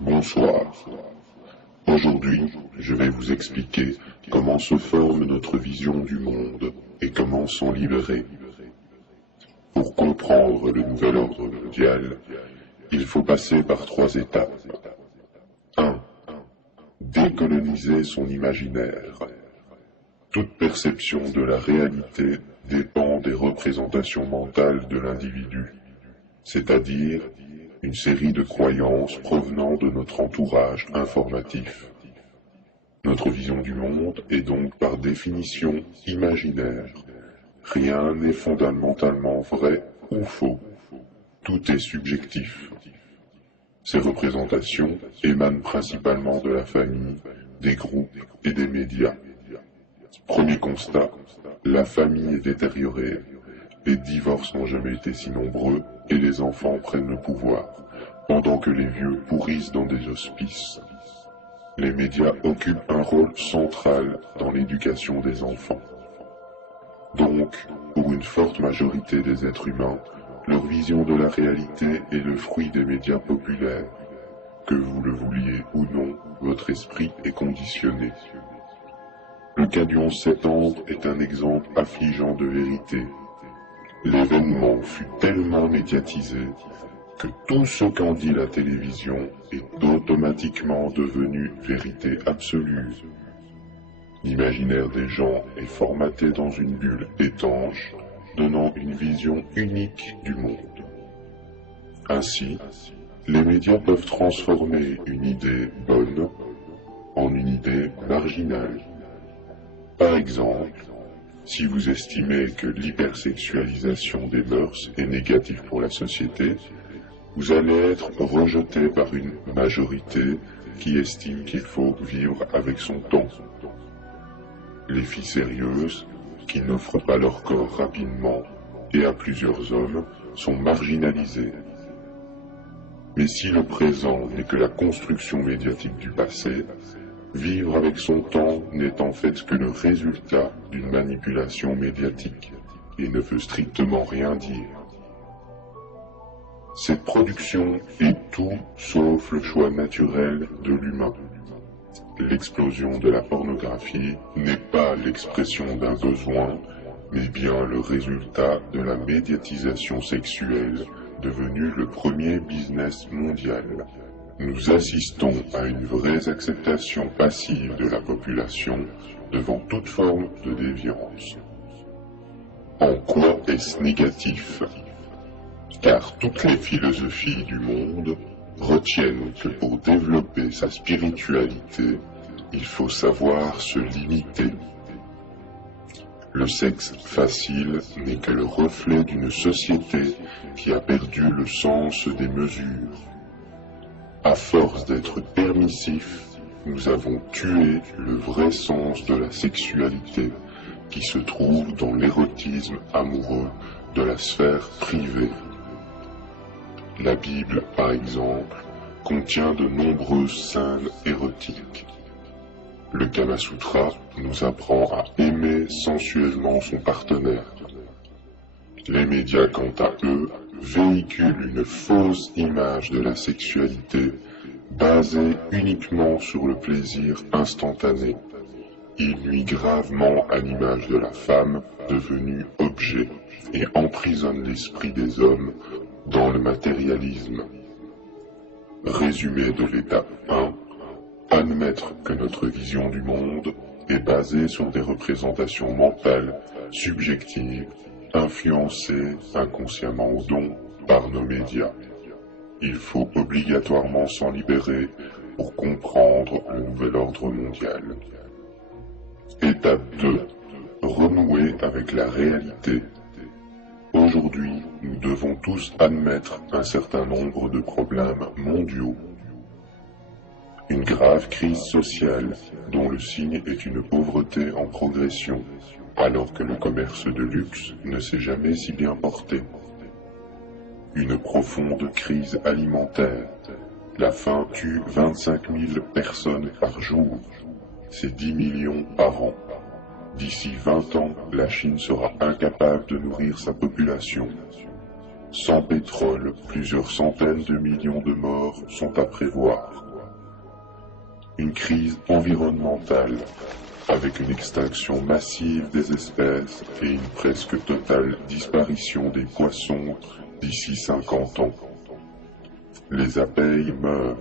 Bonsoir. Aujourd'hui, je vais vous expliquer comment se forme notre vision du monde et comment s'en libérer. Pour comprendre le nouvel ordre mondial, il faut passer par 3 étapes. 1. Décoloniser son imaginaire. Toute perception de la réalité dépend des représentations mentales de l'individu, c'est-à-dire une série de croyances provenant de notre entourage informatif. Notre vision du monde est donc par définition imaginaire. Rien n'est fondamentalement vrai ou faux. Tout est subjectif. Ces représentations émanent principalement de la famille, des groupes et des médias. Premier constat, la famille est détériorée, les divorces n'ont jamais été si nombreux et les enfants prennent le pouvoir, pendant que les vieux pourrissent dans des hospices. Les médias occupent un rôle central dans l'éducation des enfants. Donc, pour une forte majorité des êtres humains, leur vision de la réalité est le fruit des médias populaires. Que vous le vouliez ou non, votre esprit est conditionné. Le cas du 11 septembre est un exemple affligeant de vérité. L'événement fut tellement médiatisé que tout ce qu'en dit la télévision est automatiquement devenu vérité absolue. L'imaginaire des gens est formaté dans une bulle étanche, donnant une vision unique du monde. Ainsi, les médias peuvent transformer une idée bonne en une idée marginale. Par exemple, si vous estimez que l'hypersexualisation des mœurs est négative pour la société, vous allez être rejeté par une majorité qui estime qu'il faut vivre avec son temps. Les filles sérieuses, qui n'offrent pas leur corps rapidement et à plusieurs hommes, sont marginalisées. Mais si le présent n'est que la construction médiatique du passé, vivre avec son temps n'est en fait que le résultat d'une manipulation médiatique et ne veut strictement rien dire. Cette production est tout sauf le choix naturel de l'humain. L'explosion de la pornographie n'est pas l'expression d'un besoin, mais bien le résultat de la médiatisation sexuelle devenue le premier business mondial. Nous assistons à une vraie acceptation passive de la population devant toute forme de déviance. En quoi est-ce négatif ? Car toutes les philosophies du monde retiennent que pour développer sa spiritualité, il faut savoir se limiter. Le sexe facile n'est que le reflet d'une société qui a perdu le sens des mesures. À force d'être permissif, nous avons tué le vrai sens de la sexualité qui se trouve dans l'érotisme amoureux de la sphère privée. La Bible, par exemple, contient de nombreuses scènes érotiques. Le Kama Sutra nous apprend à aimer sensuellement son partenaire. Les médias, quant à eux, véhiculent une fausse image de la sexualité basée uniquement sur le plaisir instantané. Ils nuisent gravement à l'image de la femme devenue objet et emprisonnent l'esprit des hommes dans le matérialisme. Résumé de l'étape 1, admettre que notre vision du monde est basée sur des représentations mentales, subjectives, influencées inconsciemment ou non par nos médias. Il faut obligatoirement s'en libérer pour comprendre le nouvel ordre mondial. Étape 2. Renouer avec la réalité. Aujourd'hui, nous devons tous admettre un certain nombre de problèmes mondiaux. Une grave crise sociale dont le signe est une pauvreté en progression, alors que le commerce de luxe ne s'est jamais si bien porté. Une profonde crise alimentaire. La faim tue 25 000 personnes par jour. C'est 10 millions par an. D'ici 20 ans, la Chine sera incapable de nourrir sa population. Sans pétrole, plusieurs centaines de millions de morts sont à prévoir. Une crise environnementale, avec une extinction massive des espèces et une presque totale disparition des poissons d'ici 50 ans. Les abeilles meurent.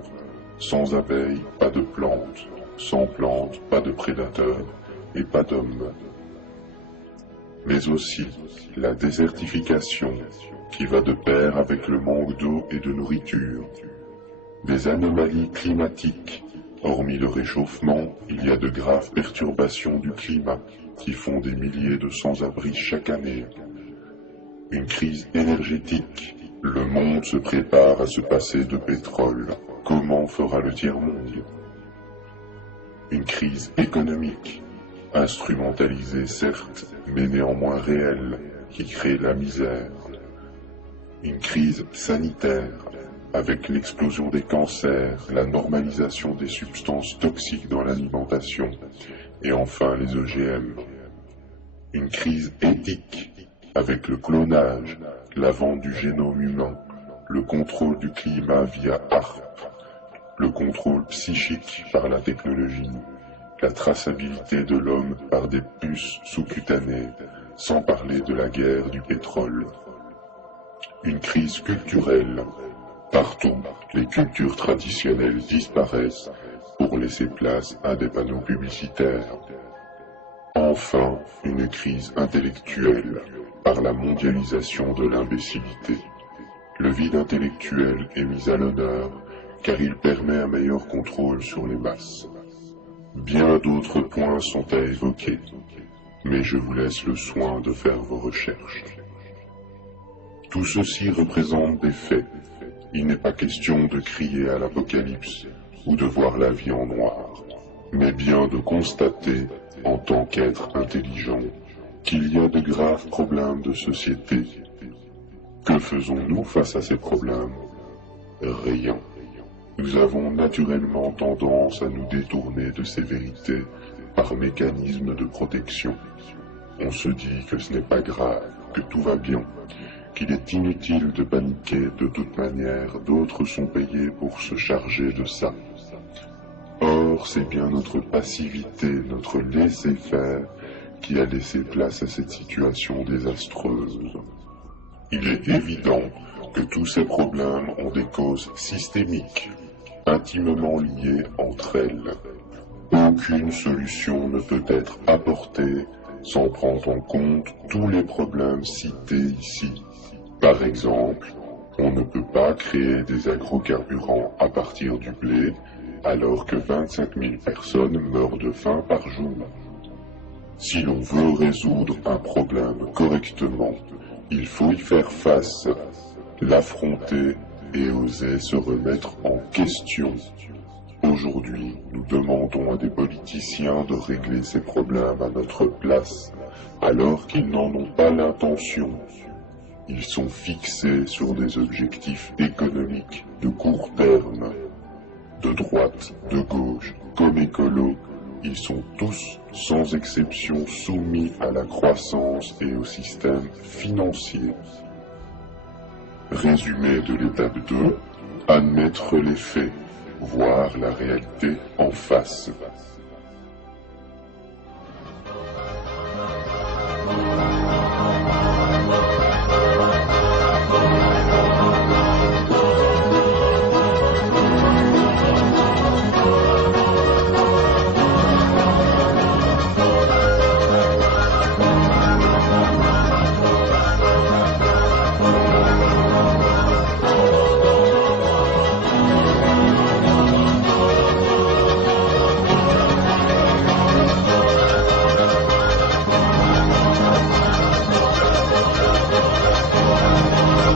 Sans abeilles, pas de plantes. Sans plantes, pas de prédateurs et pas d'hommes. Mais aussi la désertification qui va de pair avec le manque d'eau et de nourriture. Des anomalies climatiques. Hormis le réchauffement, il y a de graves perturbations du climat qui font des milliers de sans-abri chaque année. Une crise énergétique. Le monde se prépare à se passer de pétrole. Comment fera le tiers-monde? Une crise économique. Instrumentalisée certes, mais néanmoins réelle, qui crée la misère. Une crise sanitaire. Avec l'explosion des cancers, la normalisation des substances toxiques dans l'alimentation, et enfin les OGM. Une crise éthique, avec le clonage, la vente du génome humain, le contrôle du climat via HAARP, le contrôle psychique par la technologie, la traçabilité de l'homme par des puces sous-cutanées, sans parler de la guerre du pétrole. Une crise culturelle. Partout, les cultures traditionnelles disparaissent pour laisser place à des panneaux publicitaires. Enfin, une crise intellectuelle par la mondialisation de l'imbécilité. Le vide intellectuel est mis à l'honneur car il permet un meilleur contrôle sur les masses. Bien d'autres points sont à évoquer, mais je vous laisse le soin de faire vos recherches. Tout ceci représente des faits. Il n'est pas question de crier à l'apocalypse ou de voir la vie en noir, mais bien de constater, en tant qu'être intelligent, qu'il y a de graves problèmes de société. Que faisons-nous face à ces problèmes? Rien. Nous avons naturellement tendance à nous détourner de ces vérités par mécanisme de protection. On se dit que ce n'est pas grave, que tout va bien, qu'il est inutile de paniquer, de toute manière, d'autres sont payés pour se charger de ça. Or, c'est bien notre passivité, notre laisser-faire, qui a laissé place à cette situation désastreuse. Il est évident que tous ces problèmes ont des causes systémiques, intimement liées entre elles. Aucune solution ne peut être apportée sans prendre en compte tous les problèmes cités ici. Par exemple, on ne peut pas créer des agrocarburants à partir du blé alors que 25 000 personnes meurent de faim par jour. Si l'on veut résoudre un problème correctement, il faut y faire face, l'affronter et oser se remettre en question. Aujourd'hui, nous demandons à des politiciens de régler ces problèmes à notre place, alors qu'ils n'en ont pas l'intention. Ils sont fixés sur des objectifs économiques de court terme. De droite, de gauche, comme écolos, ils sont tous, sans exception, soumis à la croissance et au système financier. Résumé de l'étape 2, admettre les faits, voir la réalité en face.